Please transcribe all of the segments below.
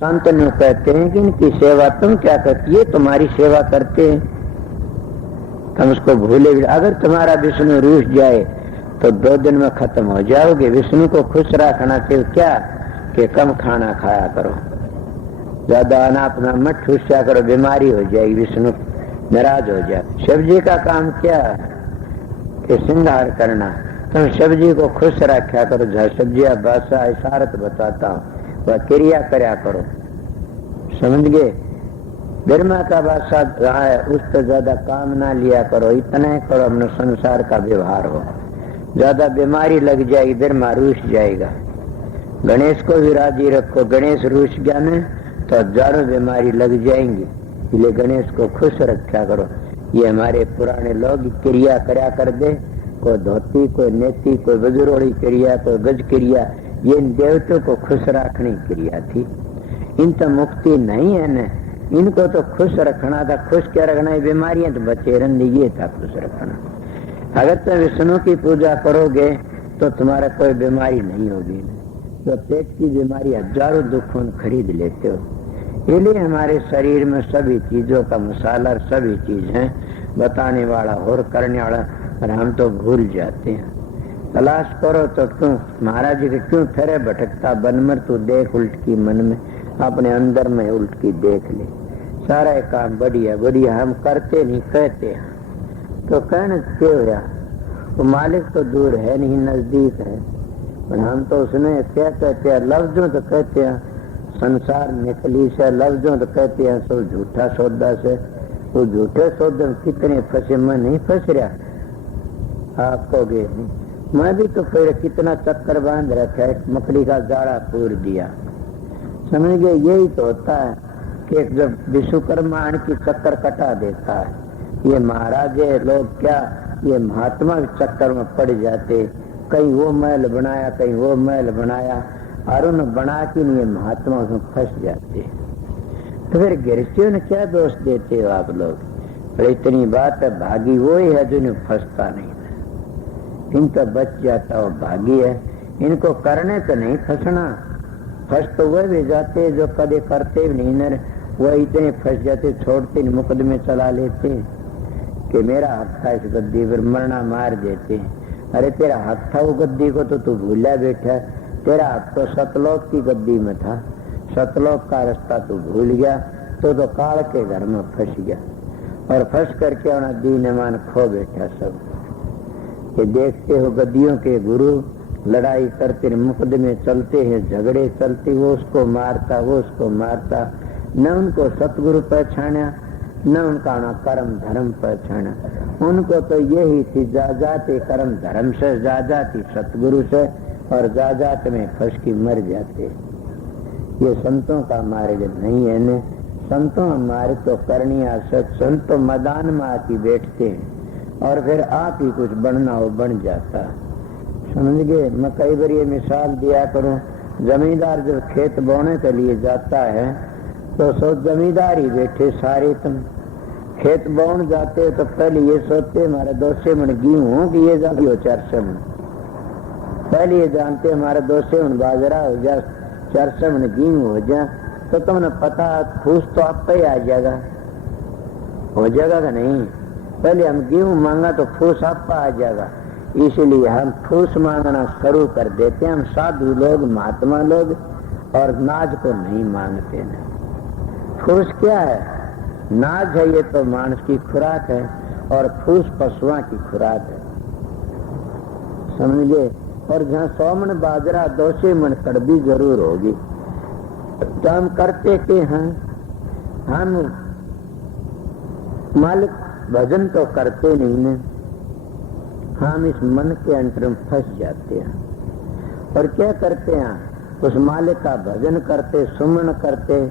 शांतनु कहते हैं कि इनकी सेवा तुम क्या करती है, तुम्हारी सेवा करते हैं, तुम उसको भूले भी। अगर तुम्हारा विष्णु रूठ जाए तो 2 दिन में खत्म हो जाओगे। विष्णु को खुश रखना चाहिए क्या कि कम खाना खाया करो, ज्यादा अनापना मत ठूसा करो, बीमारी हो जाएगी, विष्णु नाराज हो जाए। शिव जी का काम क्या कि श्रृंगार करना, तुम शिव जी को खुश रखा करो। सब्जिया बासा इशारत बताता हूँ, वह क्रिया करया करो, समझ गए। ब्रह्मा का बादशाह रहा है, उससे ज्यादा काम ना लिया करो, इतना करो अपने संसार का व्यवहार हो। ज्यादा बीमारी लग जाएगी, ब्रह्मा रूठ जाएगा। गणेश को भी राजी रखो, गणेश रूठ गया न तो हजारों बीमारी लग जाएंगी, इसलिए गणेश को खुश रखा करो। ये हमारे पुराने लोग क्रिया करया कर दे, कोई धोती, कोई नेती, कोई बजरोड़ी क्रिया, कोई गज क्रिया, ये इन देवतों को खुश रखने की क्रिया थी। इन तो मुक्ति नहीं है न, इनको तो खुश रखना था। खुश क्या रखना है, बीमारियां तो बचे रहने, ये था खुश रखना। अगर तुम विष्णु की पूजा करोगे तो तुम्हारा कोई बीमारी नहीं होगी। तो पेट की बीमारी हजारों दुखों खरीद लेते हो। इसलिए हमारे शरीर में सभी चीजों का मसाला, सभी चीज है बताने वाला और करने वाला, और हम तो भूल जाते हैं। तलाश करो तो क्यों महाराज जी के क्यों ठहरे भटकता बनमर, तू देख उल्ट की मन में, अपने अंदर में उल्ट की देख ले। सारा काम बढ़िया बढ़िया हम करते नहीं, कहते हैं तो कहना क्यों हो, वो मालिक तो दूर है नहीं, नजदीक है। पर हम तो उसमें क्या कहते हैं, लफ्जों तो कहते हैं संसार निकली से, लफ्जों तो कहते हैं सब झूठा सौदा से। वो झूठे सौदे में कितने फंसे, मैं नहीं फंस रहा आपको गे नहीं, मैं भी तो फिर कितना चक्कर बांध रखा है, मकड़ी का जाड़ा पूर दिया, समझ गए। यही तो होता है कि जब विश्वकर्मा की चक्कर कटा देता है, ये महाराज लोग क्या ये महात्मा के चक्कर में पड़ जाते, कहीं वो महल बनाया कहीं वो महल बनाया, अरुण बना के नहीं महात्मा उसमें फंस जाते। तो फिर गिरसियों ने क्या दोष देते हो आप लोग। पर इतनी बात है, भागी वो ही है जिन्हें फंसता नहीं, इन तो बच जाता हो भागी है। इनको करने तो नहीं फंसना, फंस तो वह भी जाते जो कदे करते भी नहीं न, वह इतने फंस जाते, छोड़ते मुकदमे चला लेते कि मेरा हक था इस गद्दी पर, मरना मार देते। अरे तेरा हक था वो गद्दी को तो तू भूला बैठा, तेरा हक तो सतलोक की गद्दी में था, सतलोक का रास्ता तू भूल गया, तो काल के घर में फंस गया और फंस करके अपना दीन ईमान खो बैठा सब। ये देखते हो गद्दियों के गुरु लड़ाई करते, मुकदमे चलते हैं, झगड़े चलते, वो उसको मारता वो उसको मारता, न उनको सतगुरु पहचाना न उनका ना कर्म धर्म पहचाना। उनको तो यही थी जाजाते कर्म धर्म से, जाजाती सतगुरु से, और जाजात में फंस की मर जाते। ये संतों का मार्ग नहीं है न, संतों हमारे तो करनी आसक्त, संत तो मैदान में आती बैठते हैं और फिर आप ही कुछ बनना हो बन जाता, समझ गए। मैं कई बार ये मिसाल दिया करूं, जमींदार जब खेत बोने के लिए जाता है तो सो जमींदार ही बैठे सारे, तुम खेत बोन जाते तो पहले ये सोचते हमारे 200 मन गेहूं कि ये जाती हो 400 मन, पहले ये जानते हमारे 200 मन बाजरा हो जा, 400 मन गेहूं हो जा, तो तुमने पता फूस तो आपका ही आ जाएगा, हो जाएगा कि नहीं। पहले हम गेहूं मांगा तो फूस आपका आ जाएगा, इसलिए हम फूस मांगना शुरू कर देते हैं। हम साधु लोग महात्मा लोग और नाज को नहीं मांगते न। फूस क्या है, नाज है, ये तो मानस की खुराक है और फूस पशुओं की खुराक है, समझिए। और जहाँ 100 मन बाजरा 200 मन कड़बी जरूर होगी, तो हम करते कि हम मालिक भजन तो करते नहीं न, हम इस मन के अंतर में फंस जाते हैं। और क्या करते हैं, उस मालिक का भजन करते, सुमन करते,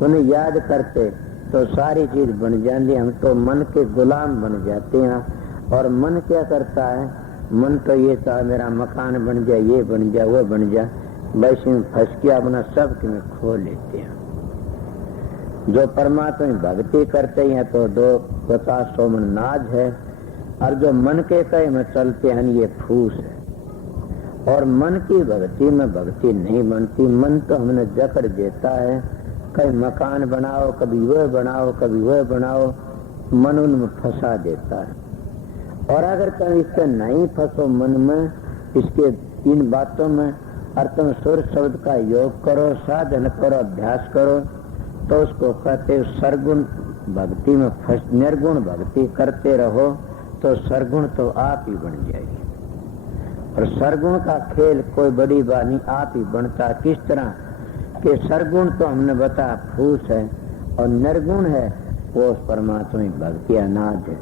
उन्हें याद करते तो सारी चीज बन जाती। हम तो मन के गुलाम बन जाते हैं। और मन क्या करता है, मन तो ये था मेरा मकान बन जाए, ये बन जाए, वो बन जाए, वैसे में फंस के अपना सब में खो लेते हैं। जो परमात्मा में भक्ति करते हैं तो 250 मन नाज है, और जो मन के कहे में चलते हैं ये फूस है। और मन की भक्ति में भक्ति नहीं बनती, मन तो हमने जकड़ देता है कहीं मकान बनाओ, कभी वह बनाओ, कभी वह बनाओ, मन उनमें फंसा देता है। और अगर तुम इससे नहीं फंसो मन में, इसके इन बातों में, और तुम सुर शब्द का योग करो, साधन करो, अभ्यास करो, तो उसको कहते हो सरगुण भक्ति में निर्गुण भक्ति करते रहो तो सरगुण तो आप ही बन जाएगी। और सरगुण का खेल कोई बड़ी बात नहीं, आप ही बनता। किस तरह कि सरगुण तो हमने बताया फूस है, और निर्गुण है वो परमात्मा की भक्ति अनाज है।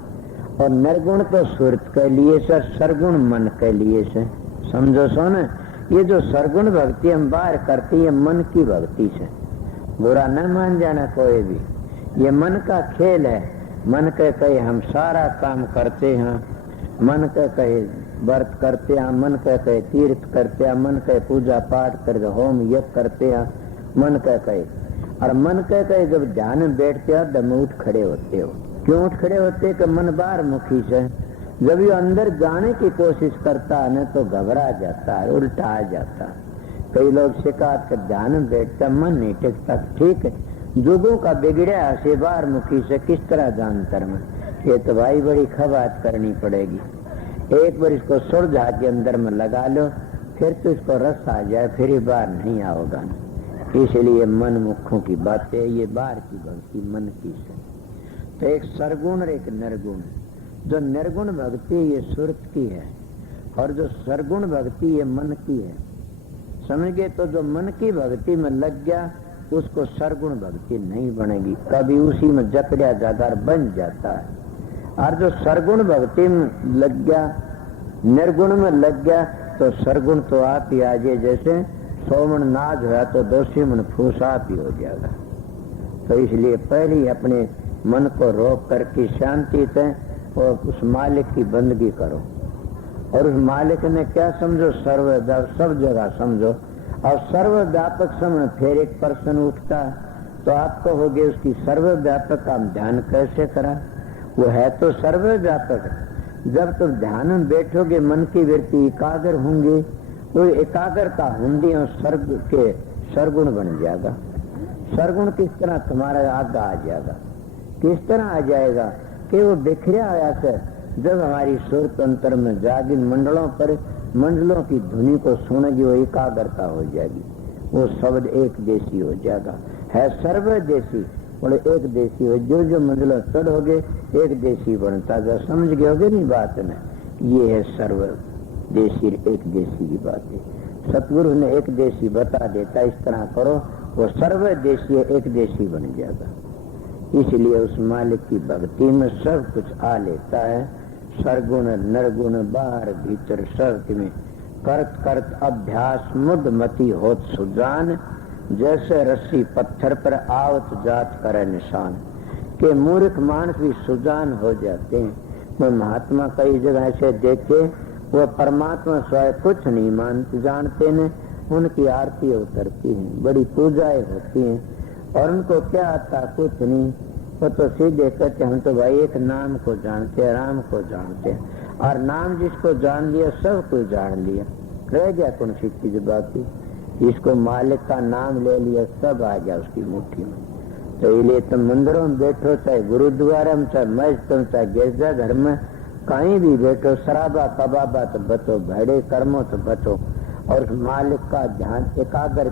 और निर्गुण तो सुरत के लिए से, सरगुण मन के लिए से। समझो सो न, ये जो सरगुण भक्ति हम बाहर करती है मन की भक्ति से, बुरा न मान जाना कोई भी, ये मन का खेल है। मन के कहे हम सारा काम करते हैं, मन के कहे व्रत करते हैं, मन के कहे तीर्थ करते हैं, मन के पूजा पाठ करते, होम यज्ञ करते हैं, मन के कहे। और मन के कहे जब ध्यान में बैठते हो दम उठ खड़े होते हो। क्यों उठ खड़े होते कि मन बाहर मुखी से, जब ये अंदर जाने की कोशिश करता है न तो घबरा जाता है, उल्टा आ जाता है। कई लोग शिकायत कर ध्यान में बैठता, मन नहीं टिकता। ठीक है, जुगों का बिगड़या से बाहर मुखी से किस तरह जानतर में, ये तो भाई बड़ी खबात करनी पड़ेगी। एक बार इसको सुलझा के अंदर में लगा लो, फिर तो इसको रस आ जाए, फिर ये बाहर नहीं आओगा। इसलिए मन मुखों की बातें, ये बाहर की भक्ति मन की से। तो एक सरगुण और एक निर्गुण। जो निर्गुण भक्ति ये सुरत की है, और जो सरगुण भक्ति ये मन की है। समझ गए? तो जो मन की भक्ति में लग गया उसको सरगुण भक्ति नहीं बनेगी, कभी उसी में जकड़िया जागर बन जाता है। और जो सरगुण भक्ति में लग गया, निर्गुण में लग गया, तो सरगुण तो आप ही आ जाए। जैसे सोमन नाज हुआ तो दोषी मन फूस आप ही हो जाएगा। तो इसलिए पहले ही अपने मन को रोक करके शांति से और उस मालिक की बंदगी करो। और उस मालिक ने क्या समझो, सर्वव्यापक, सब जगह समझो। और सर्वव्यापक समझ फिर एक पर्सन उठता तो आपको हो गए उसकी सर्वव्यापक का ध्यान कैसे करा, वो है तो सर्वव्यापक। जब तुम ध्यान में बैठोगे मन की वृत्ति एकाग्र होंगी, वो एकाग्रता होंगी और सर्ग के सरगुण बन जाएगा। सरगुण किस तरह तुम्हारा आगे आ जाएगा, किस तरह आ जाएगा कि वो बिखरा आया से जब हमारी सुरत अंतर में जागी, मंडलों पर मंडलों की ध्वनि को सुनेगी, वो एकाग्रता हो जाएगी, वो शब्द एक देशी हो जाएगा। है सर्वदेशी, बोले एक देशी हो, जो जो मंडलों चढ़ोगे एक देशी बनता जा। समझ गए होगे नहीं बात में, ये है सर्वदेशी एक देशी की बात है। सतगुरु ने एक देशी बता देता, इस तरह करो, वो सर्वदेशी एक देशी बन जाएगा। इसलिए उस मालिक की भक्ति में सब कुछ आ लेता है। सरगुण निर्गुण बाहर भीतर सब में करत करत अभ्यास मुदमती होत सुजान, जैसे रस्सी पत्थर पर आवत जात करे निशान। के मूर्ख मानस भी सुजान हो जाते हैं। मैं महात्मा कई जगह ऐसे देखे, वो परमात्मा स्वयं कुछ नहीं मानते जानते ने, उनकी आरती उतरती है, बड़ी पूजाएं होती हैं, और उनको क्या आता कुछ नहीं। वो तो सीधे कहते हम तो भाई एक नाम को जानते हैं, राम को जानते हैं। और नाम जिसको जान लिया सब कुछ जान लिया, रह गया कौन सी चीज बाकी। जिसको मालिक का नाम ले लिया सब आ गया उसकी मुट्ठी में। तो इसलिए तुम मंदिरों में बैठो, चाहे गुरुद्वारा में, चाहे मस्जिद, चाहे गिरजा घर में, कहीं भी बैठो, शराबा कबाबा तो बचो, भैड़े कर्मों तो बचो, और मालिक का ध्यान एकाग्र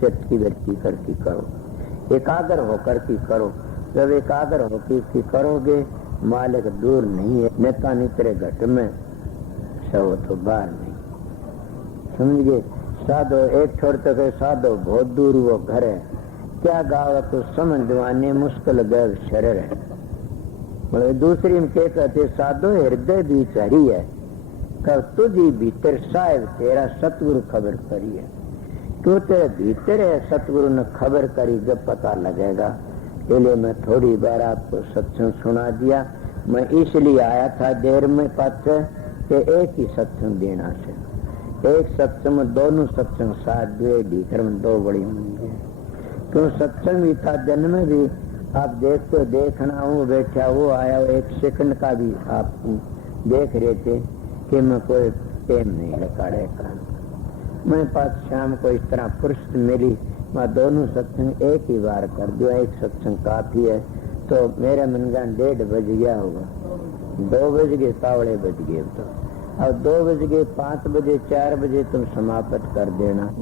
चित्त की वृत्ति करके करो, एकाग्र होकर के करो। जब एकाग्र होकर करोगे, मालिक दूर नहीं है, नेता नितरे घट में, सब तो बाहर नहीं। समझ गए? साधो एक छोड़ तक साधो बहुत दूर वो घर है, क्या गाव तो समझवाने मुश्किल गैर शरीर है। बोले दूसरी में क्या कहते, साधो हृदय बीच हरी है, कब तुझी भीतर साहेब तेरा सतगुरु खबर करी है। क्यों तेरे भीतर है, सतगुरु ने खबर करी, जब पता लगेगा। इसलिए मैं थोड़ी बार आपको सत्संग सुना दिया। मैं इसलिए आया था देर में पात्र कि एक ही सत्संग देना से, एक सत्संग में दोनों सत्संग साथ दुए भीतर में दो बड़ी होंगे। क्यों सत्संग भी था जन्म में भी आप देखते देखना, वो बैठा वो आया, एक सेकंड का भी आप देख रहे थे कि मैं कोई प्रेम नहीं लगा रहा। मेरे पास शाम को इस तरह फुर्सत मिली वहाँ दोनों सत्संग एक ही बार कर दो, एक सत्संग काफी है। तो मेरा मनगण 1:30 बज गया होगा, 2 बज गए, सावड़े बज गए। तो अब 2 बज गए, 5 बजे 4 बजे तुम समाप्त कर देना।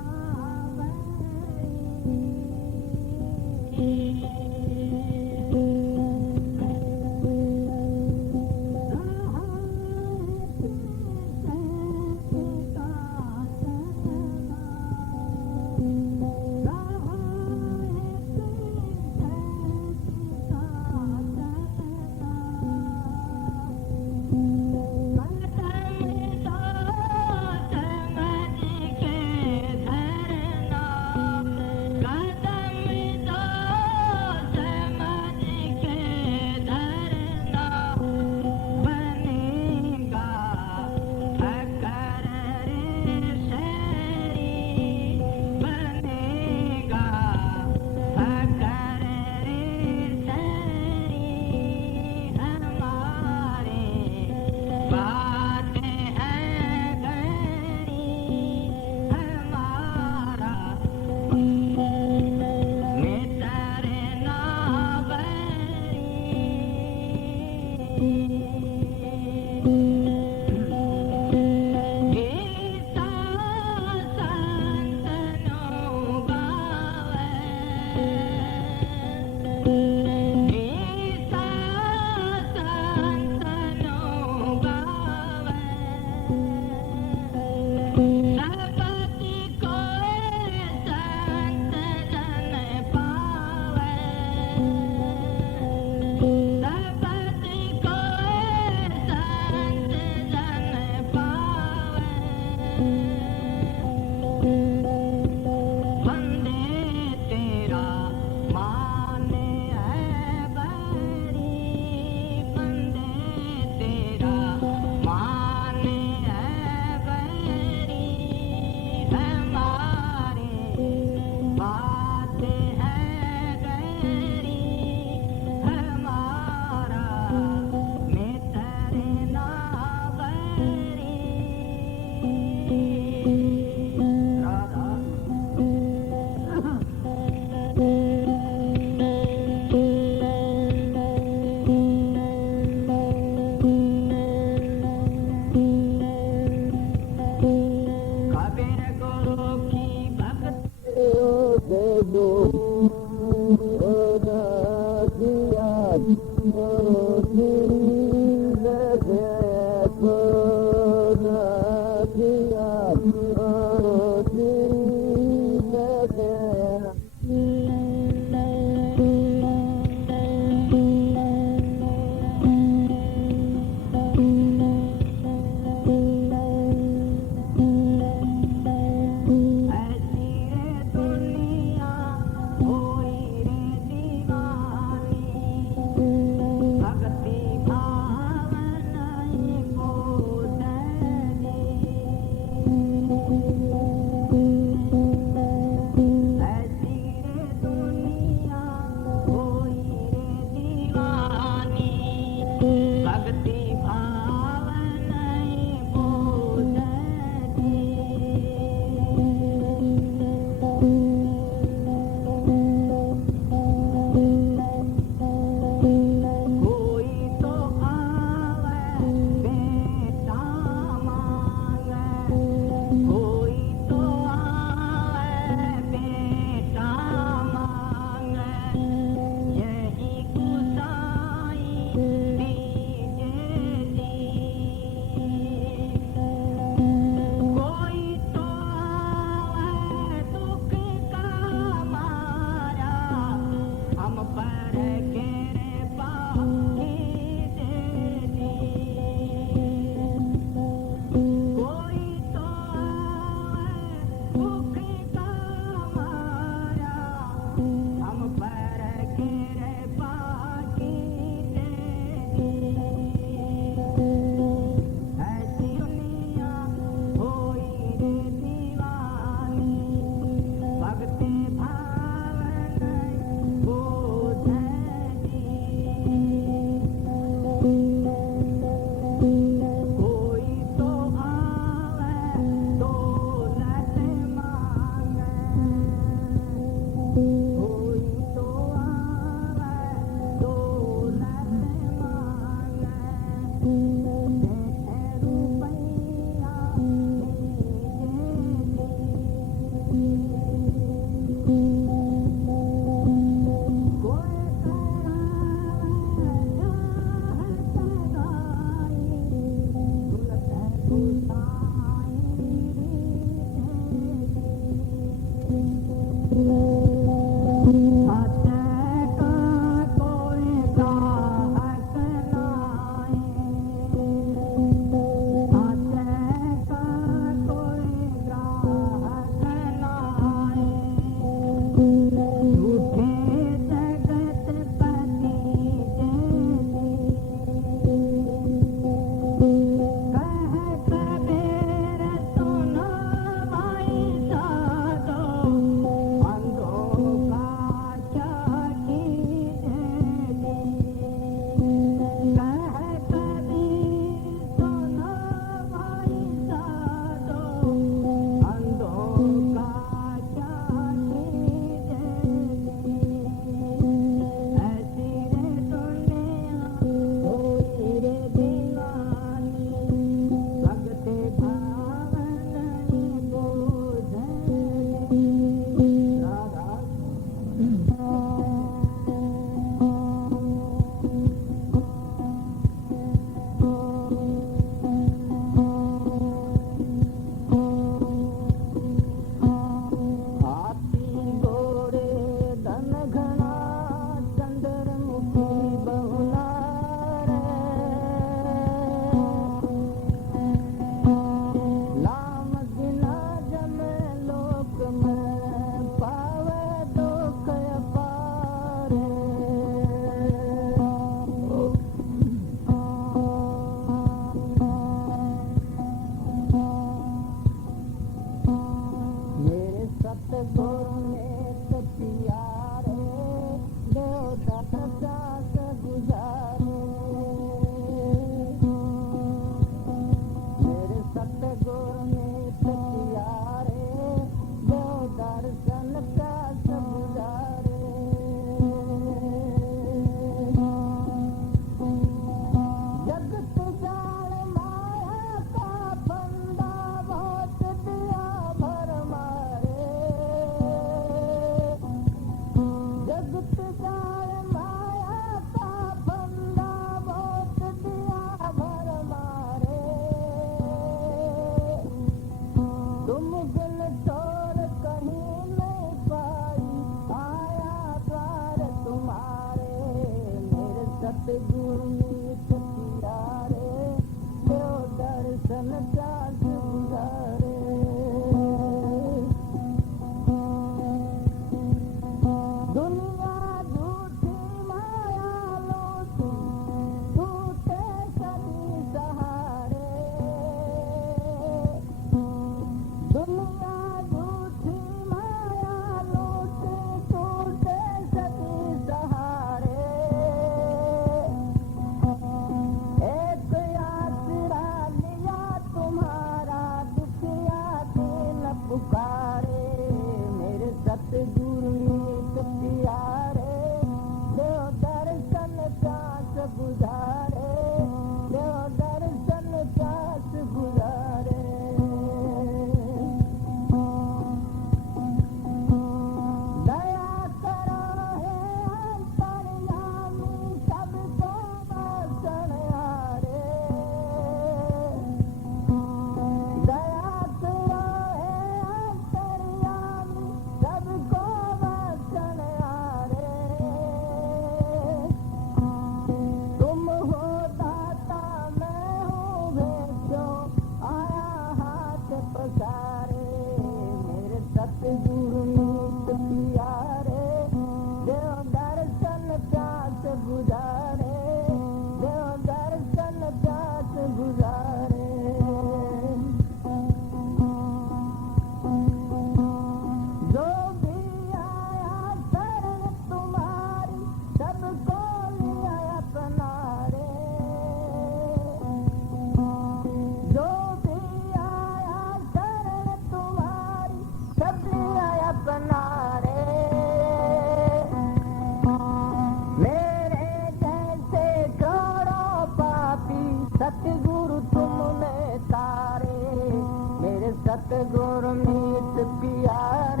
सतगुर मीत प्यार